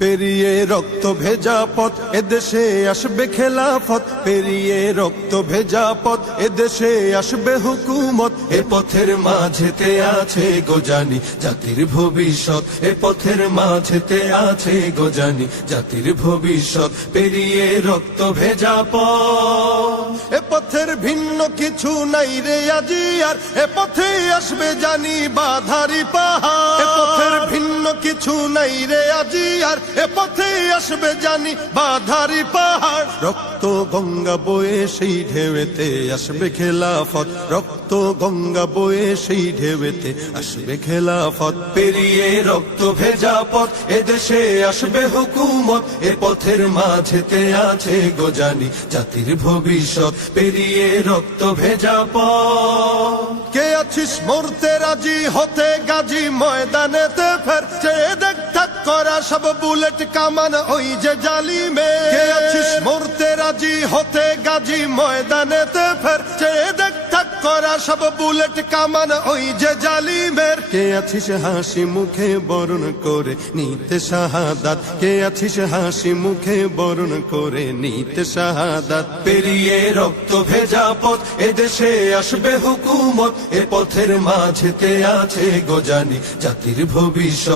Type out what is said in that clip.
পেরিয়ে রক্ত ভেজা পথ এদেশে আসবে খেলাফত, পেরিয়ে রক্ত ভেজা পথ এদেশে আসবে হুকুমত। এ পথের মাঝেতে আছে গোজানি জাতির ভবিষ্যৎ, এ পথের মাঝেতে আছে গোজানি জাতির ভবিষ্যৎ। পেরিয়ে রক্ত ভেজা পথ, এ পথের ভিন্ন কিছু নাই রে আজি আর, এ পথে আসবে জানি বাধারি পাহাড়। এ পথের ভিন্ন কিছু নাই রে আজি আর, এ পথে আসবে জানি বাধারি পাহাড়। রক্ত গঙ্গা বয়ে সেই ঢেউতে আসবে খেলাফত, রক্ত গঙ্গা বয়ে সেই ঢেউতে আসবে খেলাফত। পেরিয়ে রক্ত ভেজা পথ এদেশে আসবে হুকুমত, এ পথের মাঝেতে আছে গোজানি জাতির ভবিষ্যৎ। পেরিয়ে রক্ত ভেজা পথ, কে আছিস মরতে রাজি হতে গাজী ময়দানেতে ফের, চেয়ে দেখ থাক করা সব বুলেট কামান ওই যে জালিমে। কে আছিস মরতে রাজি হতে গাজী ময়দানেতে ফের, চেয়ে দেখ থাক করা সব বুলেট কামান ওই যে জালিমের। কে আছিস হাসি মুখে বরণ করে নিতে শাহাদাত, কে আছিস হাসি মুখে বরণ করে নিতে শাহাদাত। পেরিয়ে রক্ত ভেজা পথ এদেশে আসবে হুকুমত, এ পথের মাঝেতে আছে গোজানি জাতির ভবিষ্যৎ।